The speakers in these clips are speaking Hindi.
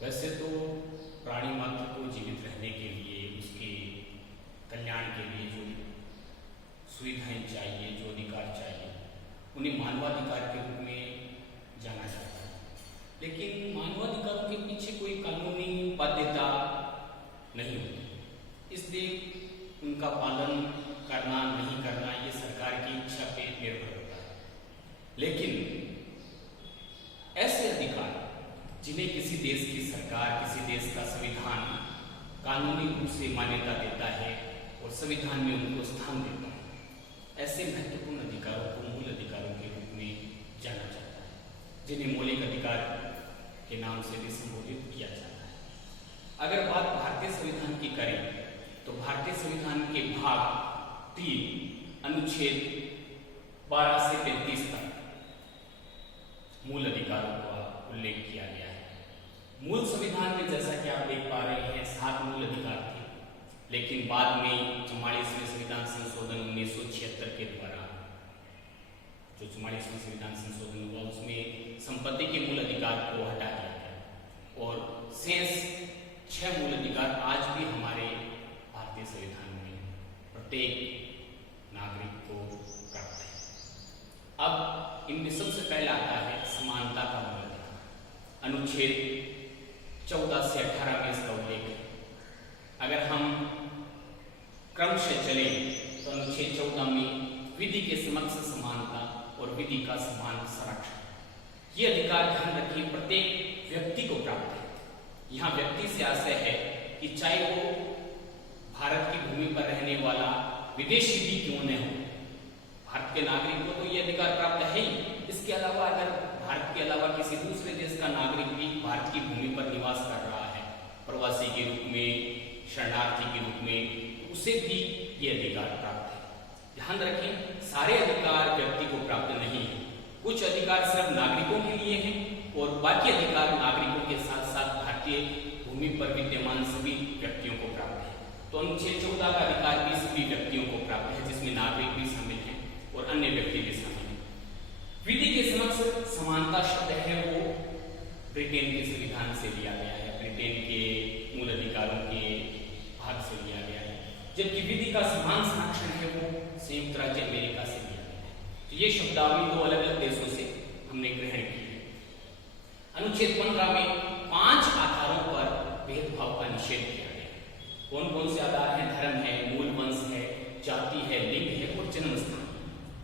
वैसे तो प्राणी मात्र को जीवित रहने के लिए, उसके कल्याण के लिए जो सुविधाएं चाहिए, जो अधिकार चाहिए, उन्हें मानवाधिकार के रूप में जाना जाता है। लेकिन मानवाधिकारों के पीछे कोई कानूनी बाध्यता नहीं होती, इसलिए उनका पालन करना नहीं करना ये सरकार की इच्छा पे निर्भर होता है। लेकिन ऐसे अधिकार जिन्हें किसी देश की सरकार, किसी देश का संविधान कानूनी रूप से मान्यता देता है और संविधान में उनको स्थान देता है, ऐसे महत्वपूर्ण अधिकारों को मूल अधिकारों के रूप में जाना जाता है, जिन्हें मौलिक अधिकार के नाम से भी संबोधित किया जाता है। अगर बात भारतीय संविधान की करें तो भारतीय संविधान के भाग 3 अनुच्छेद 12 से 33 तक मूल अधिकारों का उल्लेख किया गया है। मूल संविधान में जैसा कि आप देख पा रहे हैं 7 मूल अधिकार थे, लेकिन बाद में 44वें संविधान संशोधन 1976 के द्वारा जो 44वें संविधान संशोधन हुआ उसमें संपत्ति के मूल अधिकार को हटा दिया गया और शेष 6 मूल अधिकार आज भी हमारे भारतीय संविधान में प्रत्येक नागरिक को प्राप्त है। अब इनमें सबसे पहला आता है समानता का मूल अधिकार। अनुच्छेद 14 से 18 में इसका उल्लेख है। अगर हम क्रम से चले तो अनुच्छेद 14 में विधि के समक्ष समानता और विधि का समान संरक्षण, ये अधिकार ध्यान रखिए प्रत्येक व्यक्ति को प्राप्त है। यहाँ व्यक्ति से आशय है कि चाहे वो भारत की भूमि पर रहने वाला विदेशी भी क्यों न हो, भारत के नागरिक को तो ये अधिकार प्राप्त है ही। इसके अलावा अगर भारत के अलावा किसी दूसरे देश का नागरिक भी भारत की भूमि पर निवास कर रहा है, प्रवासी के रूप में, शरणार्थी के रूप में, उसे भी ये अधिकार प्राप्त है। ध्यान रखें सारे अधिकार व्यक्ति को प्राप्त नहीं है, कुछ अधिकार सिर्फ नागरिकों के लिए हैं और बाकी अधिकार नागरिकों के साथ साथ भारतीय भूमि पर विद्यमान सभी व्यक्तियों को प्राप्त है। तो अनुच्छेद 14 का अधिकार भी सभी व्यक्तियों को प्राप्त है, जिसमें नागरिक भी शामिल है और अन्य व्यक्ति भी शामिल है। विधि के समक्ष समानता शब्द है वो ब्रिटेन के संविधान से लिया गया है, ब्रिटेन के मूल अधिकारों के भाग से लिया गया है, जबकि विधि का समान संरक्षण है वो संयुक्त राज्य अमेरिका से लिया गया है। तो ये शब्दावली 2 अलग अलग देशों से हमने ग्रहण की है। अनुच्छेद 15 में 5 आधारों पर भेदभाव का निषेध किया गया है। कौन कौन से आधार हैं? धर्म है, मूल वंश है, जाति है, लिंग है और जन्म स्थान।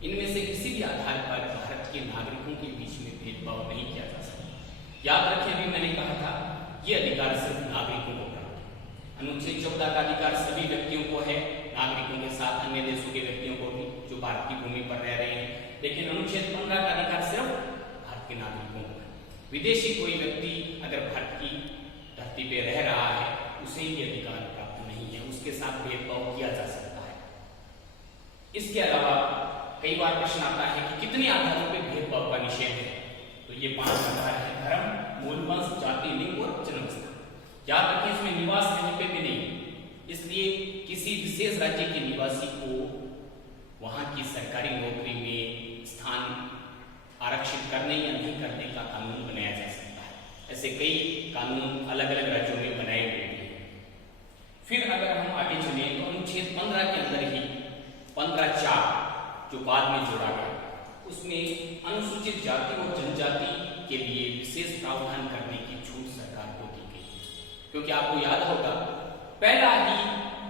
इनमें से किसी भी आधार पर भारत के नागरिकों के बीच में भेदभाव नहीं किया जा सकता। याद रखें अभी मैंने कहा था ये अधिकार सिर्फ नागरिकों को प्राप्त है। अनुच्छेद 14 का अधिकार सभी व्यक्तियों को है, नागरिकों के साथ अन्य देशों के व्यक्तियों को भी जो भारत की भूमि पर रह रहे हैं, लेकिन अनुच्छेद 15 का अधिकार सिर्फ भारत के नागरिकों को है। विदेशी कोई व्यक्ति अगर भारत की धरती पे रह रहा है उसे ये अधिकार प्राप्त नहीं है, उसके साथ भेदभाव किया जा सकता है। इसके अलावा कई बार प्रश्न आता है कि कितने आधारों पर भेदभाव का निषेध है, तो ये 5 आधार है, धर्म, मूल वंश, जाति, लिंग और जन्म स्थान। याद रखें इसमें निवास कहीं पे भी नहीं, इसलिए किसी विशेष राज्य के निवासी को वहां की सरकारी नौकरी में स्थान आरक्षित करने या नहीं करने का कानून बनाया जा सकता है। ऐसे कई कानून अलग अलग राज्यों में बनाए गए हैं। फिर अगर हम आगे चले तो अनुच्छेद 15 के अंदर ही 15(4) जो बाद में जोड़ा गया, उसमें अनुसूचित जाति और जनजाति के लिए विशेष प्रावधान करने की छूट सरकार को दी गई है। क्योंकि आपको याद होगा पहला ही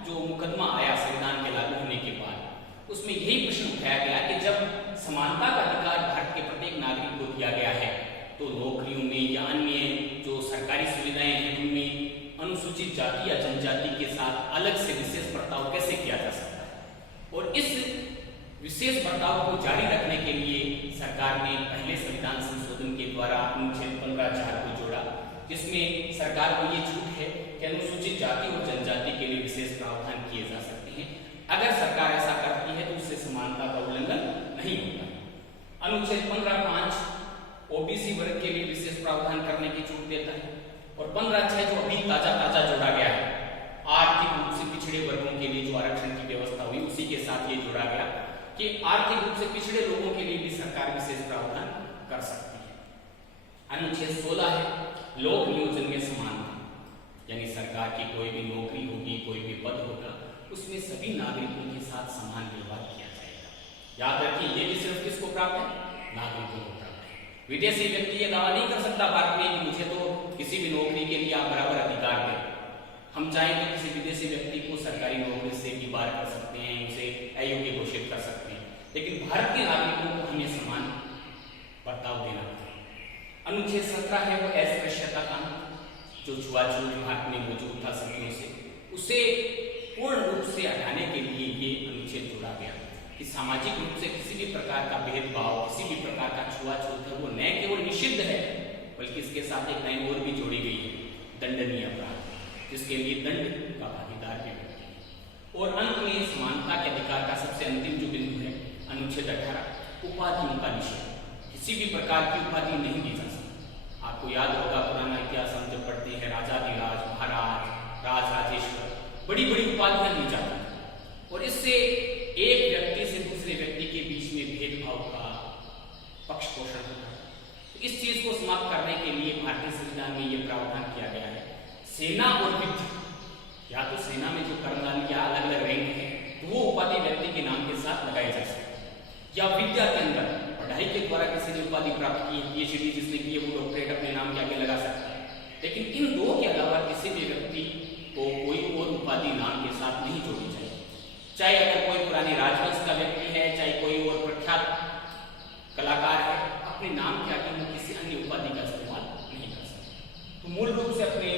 जो मुकदमा आया संविधान के लागू होने के बाद उसमें यही प्रश्न उठाया गया कि जब समानता का अधिकार भारत के प्रत्येक नागरिक को दिया गया है तो नौकरियों में या अन्य जो सरकारी सुविधाएं हैं उनमें अनुसूचित जाति या जनजाति के साथ अलग से विशेष बर्ताव कैसे किया जा सकता है। और इस विशेष बर्ताव को जारी रखने के लिए सरकार ने पहले संविधान संशोधन के द्वारा अनुच्छेद 15(4) को जोड़ा, जिसमें सरकार को ये छूट है कि अनुसूचित जाति और जनजाति के लिए विशेष प्रावधान किए जा सकते हैं। अगर सरकार ऐसा करती है तो उससे समानता का उल्लंघन नहीं होता। अनुच्छेद 15(5) ओबीसी वर्ग के लिए विशेष प्रावधान करने की छूट देता है और 15(6) जो अभी ताजा जोड़ा गया है, आर्थिक रूप से पिछड़े वर्गों के लिए जो आरक्षण की व्यवस्था हुई उसी के साथ ये जोड़ा गया कि आर्थिक रूप से पिछड़े लोगों के लिए भी सरकार विशेष प्रावधान कर सकती है। अनुच्छेद 16 है लोक नियोजन में समानता, यानी सरकार की कोई भी नौकरी होगी, कोई भी पद होगा, उसमें सभी नागरिकों के साथ समान व्यवहार किया जाएगा। याद रखिए, ये भी सिर्फ किसको प्राप्त है? नागरिकों को प्राप्त है। विदेशी व्यक्ति ये दावा नहीं कर सकता भारत में कि मुझे तो किसी भी नौकरी के लिए आप बराबर अधिकार दें। हम चाहें तो किसी विदेशी व्यक्ति को सरकारी नौकरी से भी बाहर कर सकते हैं, उसे अयोग्य घोषित कर सकते हैं, लेकिन भारत के नागरिकों को हमें समान बर्ताव देना है। अनुच्छेद 17 है वो अस्पृश्यता कानून, जो छुआछूत भारत में मौजूद था सदियों से, उसे पूर्ण रूप से हटाने के लिए ये अनुच्छेद जोड़ा गया कि सामाजिक रूप से किसी भी प्रकार का भेदभाव, किसी भी प्रकार का छुआछूत है वो न केवल निषिद्ध है, बल्कि इसके साथ एक लाइन और भी जोड़ी गई है, दंडनीय अपराध, जिसके लिए दंड का भागीदार भी व्यक्ति है। और अंत में समानता के अधिकार का सबसे अंतिम जो बिंदु है, अनुच्छेद 18, उपाधियों का निषेध। किसी भी प्रकार की उपाधि नहीं दी जा सकती। आपको याद होगा पुराना इतिहास हम जब पढ़ते हैं, राजाधिराज, महाराज, राजराजेश्वर, बड़ी बड़ी उपाधियां दी जाती हैं और इससे एक व्यक्ति से दूसरे व्यक्ति के बीच में भेदभाव का पक्ष पोषण होता है। तो इस चीज को समाप्त करने के लिए भारतीय संविधान में यह प्रावधान किया गया है, सेना और विद्या, या तो सेना में जो कर्नल या अलग अलग रैंक है तो वो उपाधि व्यक्ति के नाम के साथ लगाई जा सकती है, या विद्या के अंदर पढ़ाई के द्वारा किसी ने उपाधि प्राप्त की, पीएचडी जिसने की है वो डॉक्टरेट अपने नाम के आगे लगा सकता है। लेकिन इन दो के अलावा किसी भी व्यक्ति को कोई और उपाधि नाम के साथ नहीं जोड़ी जाएगी। चाहे अगर कोई पुराने राजवंश का व्यक्ति है, चाहे कोई और प्रख्यात कलाकार है, अपने नाम के आगे वो किसी अन्य उपाधि का इस्तेमाल नहीं कर सकते। तो मूल रूप से अपने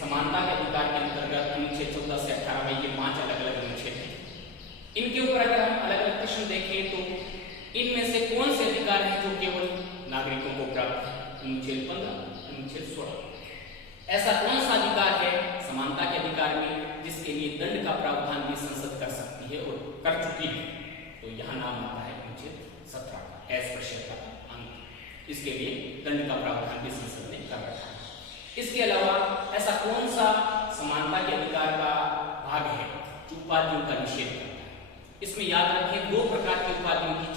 समानता के अधिकार के अंतर्गत अनुच्छेद 14 से 18 में ये 5 अलग अलग अनुच्छेद हैं। इनके ऊपर अगर हम अलग अलग प्रश्न देखें तो इनमें से कौन से अधिकार हैं जो केवल नागरिकों को प्राप्त है? अनुच्छेद 15, अनुच्छेद 16। ऐसा कौन सा अधिकार है समानता के अधिकार में जिसके लिए दंड का प्रावधान भी संसद कर सकती है और कर चुकी है? तो यहाँ नाम आता है अनुच्छेद 17 का, अस्पृश्यता अंत। इसके लिए दंड का प्रावधान भी संसद ने कर रखा है। इसके अलावा ऐसा कौन सा समानता के अधिकार का भाग है जो उपाधियों का निषेध करता है? इसमें याद रखें, दो प्रकार की उपाधियों की